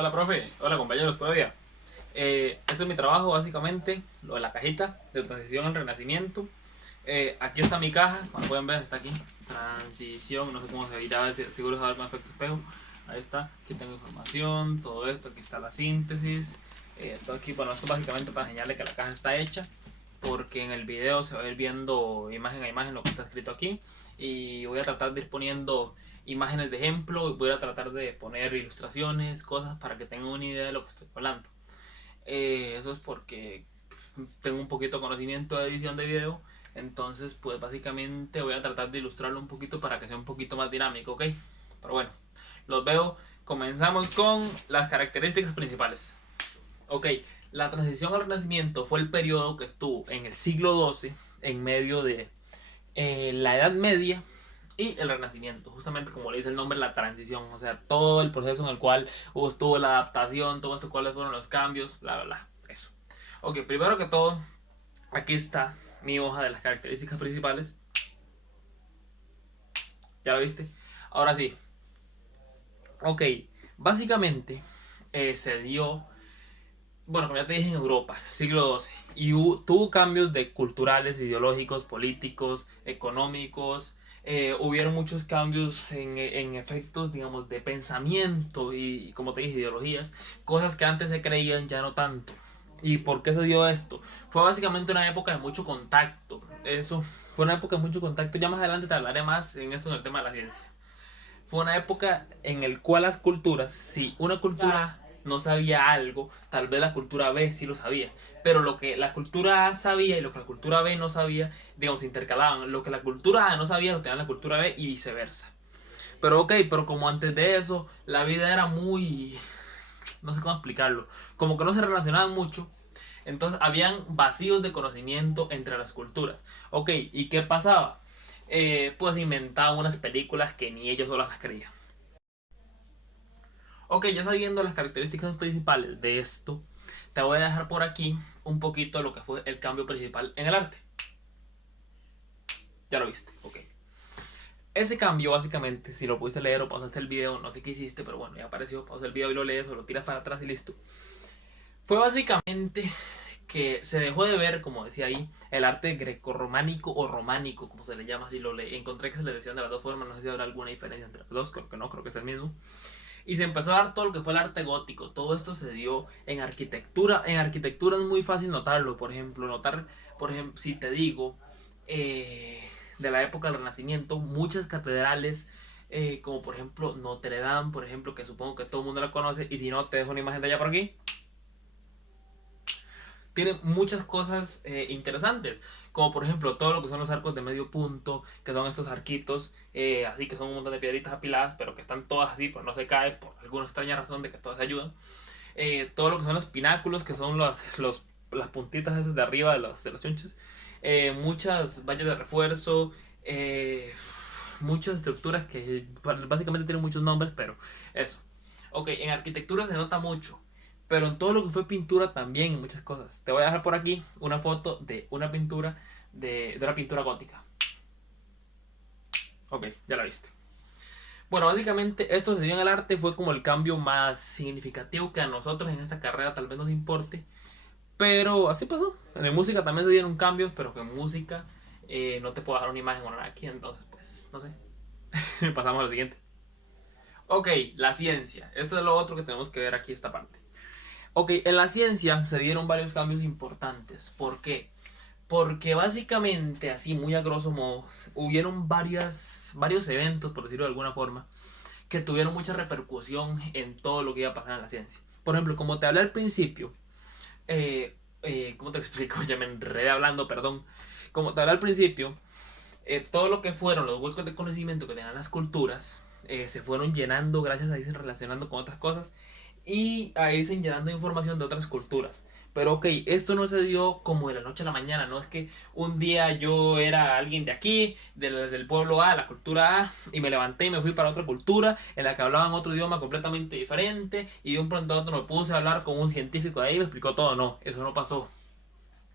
Hola, profe. Hola, compañeros, todavía. Este es mi trabajo, básicamente, lo de la cajita de transición al renacimiento. Aquí está mi caja, como pueden ver, está aquí. Transición, no sé cómo se dirá, seguro se va a ver con efecto espejo. Ahí está, aquí tengo información, todo esto, aquí está la síntesis. Todo aquí, bueno, esto básicamente para enseñarle que la caja está hecha, porque en el video se va a ir viendo imagen a imagen lo que está escrito aquí. Y voy a tratar de ir poniendo imágenes de ejemplo, voy a tratar de poner ilustraciones, cosas para que tengan una idea de lo que estoy hablando. Eso es porque tengo un poquito de conocimiento de edición de video, entonces pues básicamente voy a tratar de ilustrarlo un poquito para que sea un poquito más dinámico, ¿ok? Pero bueno, los veo. Comenzamos con las características principales. Ok, la transición al Renacimiento fue el periodo que estuvo en el siglo XII, en medio de la Edad Media y el Renacimiento, justamente como le dice el nombre, la transición, o sea, todo el proceso en el cual estuvo la adaptación, todo esto, cuáles fueron los cambios, bla, bla, bla, eso. Ok, primero que todo, aquí está mi hoja de las características principales, ¿ya lo viste? Ahora sí, ok, básicamente se dio, bueno, como ya te dije, en Europa, siglo XII, y tuvo cambios de culturales, ideológicos, políticos, económicos. Hubieron muchos cambios en efectos, digamos, de pensamiento y, como te dije, ideologías, cosas que antes se creían ya no tanto. ¿Y por qué se dio esto? Fue básicamente una época de mucho contacto. Eso fue una época de mucho contacto. Ya más adelante te hablaré más en esto en el tema de la ciencia. Fue una época en el cual las culturas, si una cultura no sabía algo, tal vez la cultura B sí lo sabía, pero lo que la cultura A sabía y lo que la cultura B no sabía, digamos, se intercalaban. Lo que la cultura A no sabía lo tenía la cultura B y viceversa. Pero ok, pero como antes de eso, la vida era muy, no sé cómo explicarlo, como que no se relacionaban mucho. Entonces habían vacíos de conocimiento entre las culturas. Ok, ¿y qué pasaba? Pues inventaban unas películas que ni ellos solos las creían. Ok, ya sabiendo las características principales de esto, te voy a dejar por aquí un poquito de lo que fue el cambio principal en el arte. Ya lo viste, ok. Ese cambio, básicamente, si lo pudiste leer o pausaste el video, no sé qué hiciste, pero bueno, ya apareció, pausa el video y lo lees o lo tiras para atrás y listo. Fue básicamente que se dejó de ver, como decía ahí, el arte grecorrománico o románico, como se le llama, si lo leí. Encontré que se le decían de las dos formas, no sé si habrá alguna diferencia entre los dos, creo que no, creo que es el mismo. Y se empezó a dar todo lo que fue el arte gótico. Todo esto se dio en arquitectura. En arquitectura es muy fácil notarlo. Por ejemplo, por ejemplo, si te digo, de la época del Renacimiento, muchas catedrales, como por ejemplo Notre Dame, por ejemplo, que supongo que todo el mundo la conoce. Y si no, te dejo una imagen de allá por aquí. Tiene muchas cosas interesantes, como por ejemplo todo lo que son los arcos de medio punto, que son estos arquitos, así que son un montón de piedritas apiladas, pero que están todas así, pues no se cae por alguna extraña razón de que todas se ayudan. Todo lo que son los pináculos, que son las puntitas esas de arriba de los chunches. Muchas vallas de refuerzo, muchas estructuras que básicamente tienen muchos nombres, pero eso. Ok, en arquitectura se nota mucho, pero en todo lo que fue pintura también, en muchas cosas. Te voy a dejar por aquí una foto de una pintura, de una pintura gótica. Ok, ya la viste. Bueno, básicamente esto se dio en el arte, fue como el cambio más significativo que a nosotros en esta carrera tal vez nos importe. Pero así pasó. En la música también se dieron cambios, pero que en música no te puedo dejar una imagen o nada aquí, entonces pues no sé. Pasamos a lo siguiente. Ok, la ciencia. Esto es lo otro que tenemos que ver aquí, esta parte. Ok, en la ciencia se dieron varios cambios importantes. ¿Por qué? Porque básicamente, así muy a grosso modo, hubieron varios eventos, por decirlo de alguna forma, que tuvieron mucha repercusión en todo lo que iba a pasar en la ciencia. Por ejemplo, como te hablé al principio, ¿cómo te explico? Ya me enredé hablando, perdón. Como te hablé al principio, todo lo que fueron los huecos de conocimiento que tenían las culturas se fueron llenando gracias a irse relacionando con otras cosas y a irse llenando información de otras culturas. Pero ok, esto no se dio como de la noche a la mañana, no es que un día yo era alguien de aquí, del pueblo A, la cultura A, y me levanté y me fui para otra cultura en la que hablaban otro idioma completamente diferente y de un pronto a otro me puse a hablar con un científico de ahí y me explicó todo. No, eso no pasó.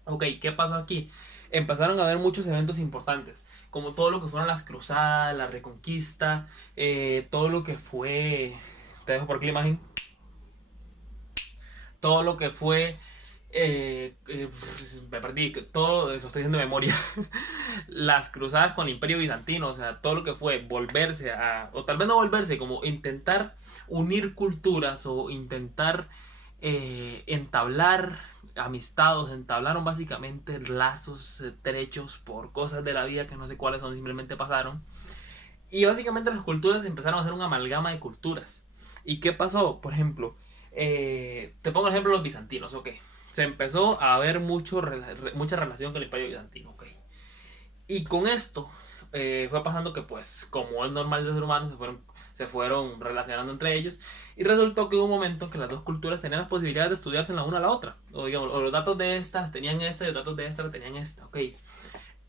Ok, ¿qué pasó aquí? Empezaron a haber muchos eventos importantes, como todo lo que fueron las cruzadas, la reconquista, todo lo que fue... Te dejo por aquí la imagen. todo lo que fue me perdí, todo eso estoy diciendo de memoria. Las cruzadas con el Imperio Bizantino, o sea, todo lo que fue volverse a, o tal vez no volverse, como intentar unir culturas o intentar entablar amistados, entablaron básicamente lazos estrechos por cosas de la vida que no sé cuáles son, simplemente pasaron. Y básicamente las culturas empezaron a hacer una amalgama de culturas. ¿Y qué pasó? Por ejemplo, te pongo el ejemplo de los bizantinos, ok. Se empezó a ver mucha relación con el Imperio Bizantino, ok. Y con esto fue pasando que pues como es normal de los humanos se fueron relacionando entre ellos y resultó que hubo un momento en que las dos culturas tenían las posibilidades de estudiarse la una a la otra o digamos o los datos de esta tenían esta y los datos de esta tenían esta, ok.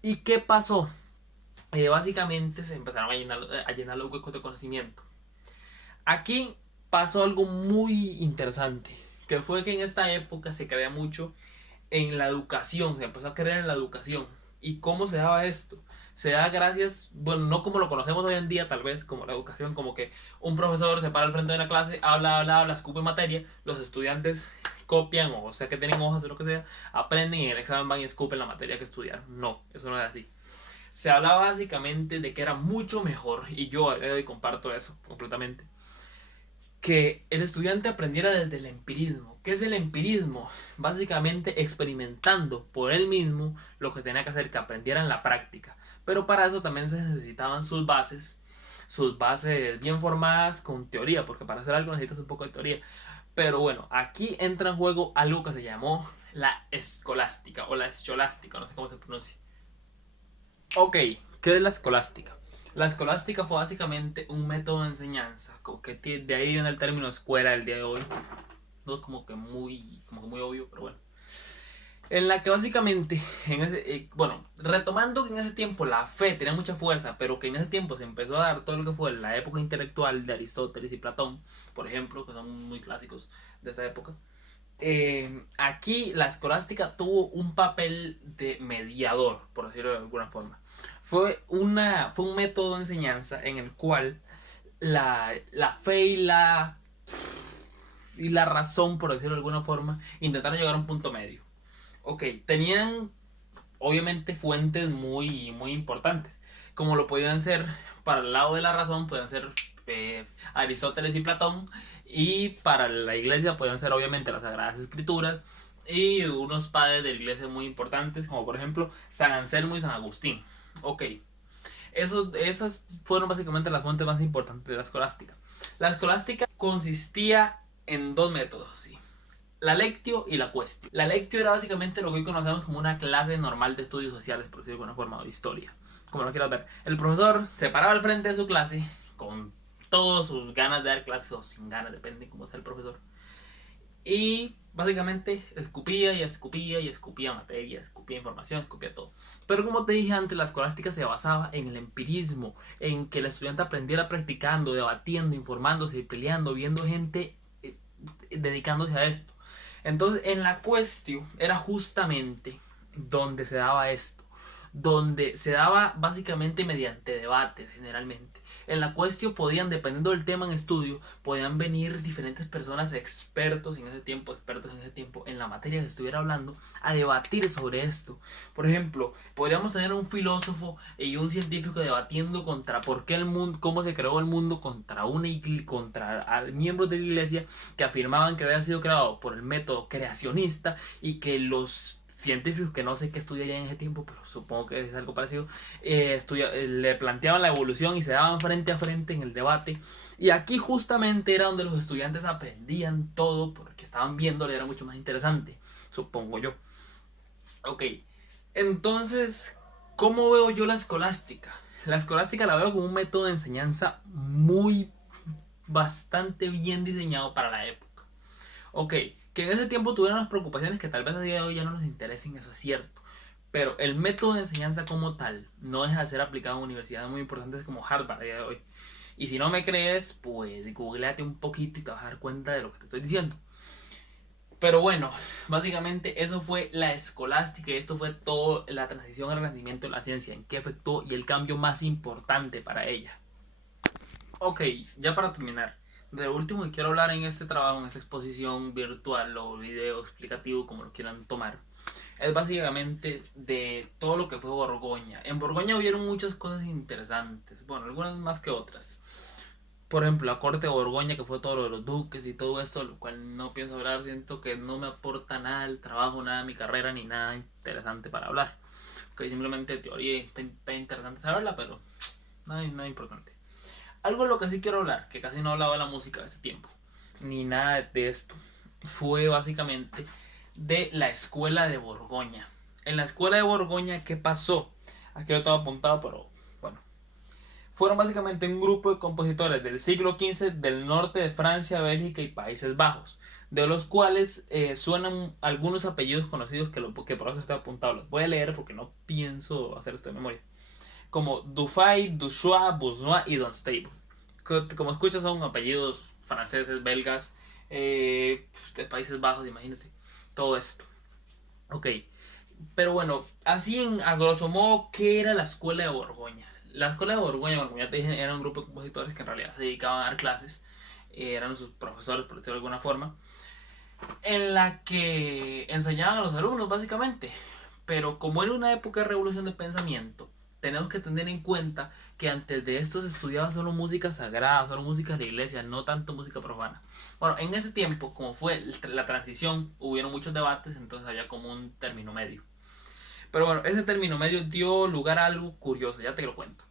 ¿Y qué pasó? Básicamente se empezaron a llenar los huecos de conocimiento. Aquí pasó algo muy interesante, que fue que en esta época se creía mucho en la educación, se empezó a creer en la educación. ¿Y cómo se daba esto? Se da gracias, bueno, no como lo conocemos hoy en día, tal vez, como la educación, como que un profesor se para al frente de una clase, habla, escupe materia, los estudiantes copian, o sea que tienen hojas o lo que sea, aprenden y en el examen van y escupen la materia que estudiaron. No, eso no era así. Se hablaba básicamente de que era mucho mejor, y yo comparto eso completamente, que el estudiante aprendiera desde el empirismo. ¿Qué es el empirismo? Básicamente experimentando por él mismo lo que tenía que hacer, que aprendiera en la práctica. Pero para eso también se necesitaban sus bases bien formadas con teoría, porque para hacer algo necesitas un poco de teoría. Pero bueno, aquí entra en juego algo que se llamó la escolástica o la escolástica, no sé cómo se pronuncia. Ok, ¿qué es la escolástica? La escolástica fue básicamente un método de enseñanza, como que de ahí viene el término escuela del día de hoy. No es como que muy obvio, pero bueno. En la que básicamente, bueno, retomando que en ese tiempo la fe tenía mucha fuerza, pero que en ese tiempo se empezó a dar todo lo que fue la época intelectual de Aristóteles y Platón, por ejemplo, que son muy clásicos de esta época. Aquí la escolástica tuvo un papel de mediador, por decirlo de alguna forma. Fue un método de enseñanza en el cual la fe y la razón, por decirlo de alguna forma, intentaron llegar a un punto medio. Ok, tenían obviamente fuentes muy, muy importantes, como lo podían ser para el lado de la razón, podían ser Aristóteles y Platón, y para la iglesia podían ser obviamente las Sagradas Escrituras y unos padres de la iglesia muy importantes, como por ejemplo San Anselmo y San Agustín. Ok, esas fueron básicamente las fuentes más importantes de la escolástica. La escolástica consistía en dos métodos, ¿sí? La lectio y la questio. La lectio era básicamente lo que hoy conocemos como una clase normal de estudios sociales, por decirlo de alguna forma, o de historia, como lo quieras ver. El profesor se paraba al frente de su clase con todas sus ganas de dar clases o sin ganas, depende de cómo sea el profesor. Y básicamente escupía y escupía y escupía materia, escupía información, escupía todo. Pero como te dije antes, la escolástica se basaba en el empirismo, en que el estudiante aprendiera practicando, debatiendo, informándose, peleando, viendo gente dedicándose a esto. Entonces, en la cuestión era justamente donde se daba esto, donde se daba básicamente mediante debates generalmente. En la cuestión podían, dependiendo del tema en estudio, podían venir diferentes personas expertos en ese tiempo, en la materia que estuviera hablando, a debatir sobre esto. Por ejemplo, podríamos tener un filósofo y un científico debatiendo contra por qué el mundo, cómo se creó el mundo, contra miembros de la iglesia que afirmaban que había sido creado por el método creacionista y que los científicos, que no sé qué estudiarían en ese tiempo, pero supongo que es algo parecido, le planteaban la evolución y se daban frente a frente en el debate. Y aquí justamente era donde los estudiantes aprendían todo, porque estaban viéndole, era mucho más interesante, supongo yo. Ok, entonces, ¿cómo veo yo la escolástica? La escolástica la veo como un método de enseñanza bastante bien diseñado para la época. Ok, que en ese tiempo tuvieron las preocupaciones que tal vez a día de hoy ya no nos interesen, eso es cierto. Pero el método de enseñanza como tal no deja de ser aplicado en universidades muy importantes como Harvard a día de hoy. Y si no me crees, pues googleate un poquito y te vas a dar cuenta de lo que te estoy diciendo. Pero bueno, básicamente eso fue la escolástica y esto fue toda la transición al rendimiento de la ciencia, en qué afectó y el cambio más importante para ella. Ok, ya para terminar, De lo último que quiero hablar en este trabajo, en esta exposición virtual o video explicativo, como lo quieran tomar, es básicamente de todo lo que fue Borgoña. En Borgoña hubieron muchas cosas interesantes, bueno, algunas más que otras. Por ejemplo, la corte de Borgoña, que fue todo lo de los duques y todo eso, lo cual no pienso hablar, siento que no me aporta nada el trabajo, nada de mi carrera, ni nada interesante para hablar. Que simplemente teoría está interesante saberla, pero nada importante. Algo de lo que sí quiero hablar, que casi no hablaba de la música de este tiempo, ni nada de esto, fue básicamente de la escuela de Borgoña. En la escuela de Borgoña, ¿qué pasó? Aquí lo tengo apuntado, pero bueno. Fueron básicamente un grupo de compositores del siglo XV del norte de Francia, Bélgica y Países Bajos, de los cuales suenan algunos apellidos conocidos que por eso está apuntado. Los voy a leer porque no pienso hacer esto de memoria. Como Dufay, Duschois, Busnois y Dunstable. Como escuchas son apellidos franceses, belgas, de Países Bajos, imagínate. Todo esto. Ok. Pero bueno, así a grosso modo, ¿qué era la escuela de Borgoña? La escuela de Borgoña, bueno, como ya te dije, era un grupo de compositores que en realidad se dedicaban a dar clases. Eran sus profesores, por decirlo de alguna forma. En la que enseñaban a los alumnos, básicamente. Pero como era una época de revolución de pensamiento, tenemos que tener en cuenta que antes de esto se estudiaba solo música sagrada, solo música de la iglesia, no tanto música profana. Bueno, en ese tiempo, como fue la transición, hubieron muchos debates, entonces había como un término medio. Pero bueno, ese término medio dio lugar a algo curioso, ya te lo cuento.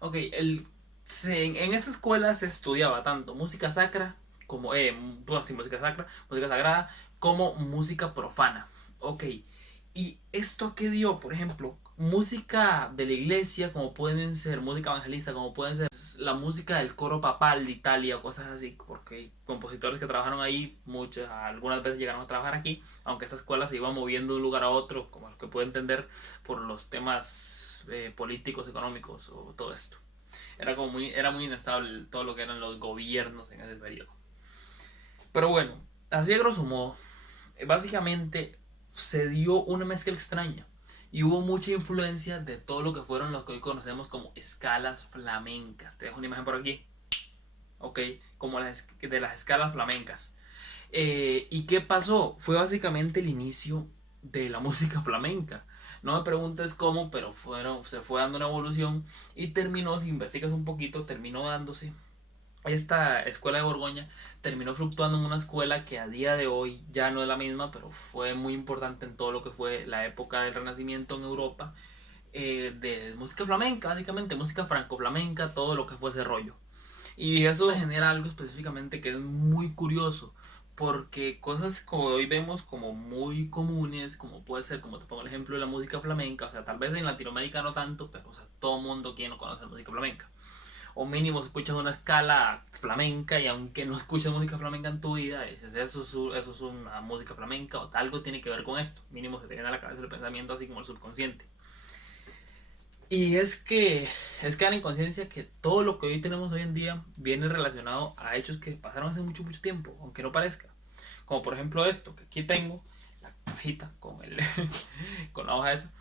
Ok, en esta escuela se estudiaba tanto música sacra, como, bueno, sí, música sacra, música sagrada, como música profana. Ok, ¿y esto a qué dio? Por ejemplo, música de la iglesia, como pueden ser música evangelista, como pueden ser la música del coro papal de Italia o cosas así, porque hay compositores que trabajaron ahí, muchos, algunas veces llegaron a trabajar aquí, aunque esta escuela se iba moviendo de un lugar a otro, como lo que puede entender por los temas políticos, económicos o todo esto. Era muy inestable todo lo que eran los gobiernos en ese periodo. Pero bueno, así a grosso modo, básicamente se dio una mezcla extraña y hubo mucha influencia de todo lo que fueron los que hoy conocemos como escalas flamencas. Te dejo una imagen por aquí, ok, como de las escalas flamencas. ¿Y qué pasó? Fue básicamente el inicio de la música flamenca. No me preguntes cómo, pero se fue dando una evolución y terminó, si investigas un poquito, terminó dándose. Esta escuela de Borgoña terminó fluctuando en una escuela que a día de hoy ya no es la misma, pero fue muy importante en todo lo que fue la época del Renacimiento en Europa, de música flamenca, básicamente, música franco-flamenca, todo lo que fue ese rollo. Y eso genera algo específicamente que es muy curioso, porque cosas como hoy vemos como muy comunes, como puede ser, como te pongo el ejemplo de la música flamenca, o sea, tal vez en Latinoamérica no tanto, pero o sea, todo mundo aquí no conoce la música flamenca. O mínimo escuchas una escala flamenca y aunque no escuches música flamenca en tu vida, dices, eso es una música flamenca o algo tiene que ver con esto. Mínimo se te viene a la cabeza el pensamiento así como el subconsciente. Y es que dar en conciencia que todo lo que hoy tenemos hoy en día viene relacionado a hechos que pasaron hace mucho, mucho tiempo, aunque no parezca. Como por ejemplo esto, que aquí tengo, la cajita con, con la hoja esa.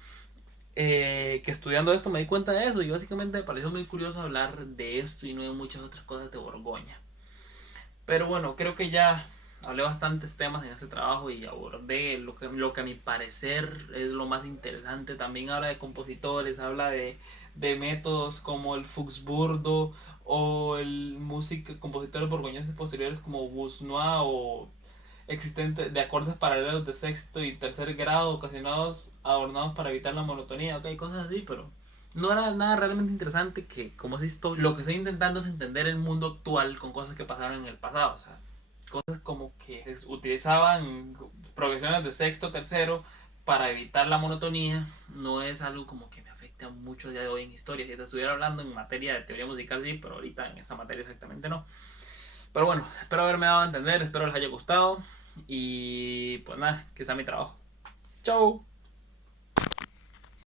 Que estudiando esto me di cuenta de eso y básicamente me pareció muy curioso hablar de esto y no de muchas otras cosas de Borgoña. Pero bueno, creo que ya hablé bastantes temas en este trabajo y abordé lo que a mi parecer es lo más interesante. También habla de compositores, habla de métodos como el Fuxburdo o el compositores borgoñeses posteriores como Busnois o existente de acordes paralelos de sexto y tercer grado ocasionados adornados para evitar la monotonía, ok, cosas así, pero no era nada realmente interesante que como si estoy, lo que estoy intentando es entender el mundo actual con cosas que pasaron en el pasado, o sea, cosas como que se utilizaban progresiones de sexto, tercero para evitar la monotonía, no es algo como que me afecta mucho a día de hoy en historia. Si te estuviera hablando en materia de teoría musical sí, pero ahorita en esta materia exactamente no. Pero bueno, espero haberme dado a entender, espero les haya gustado. Y pues nada, que sea mi trabajo. Chau.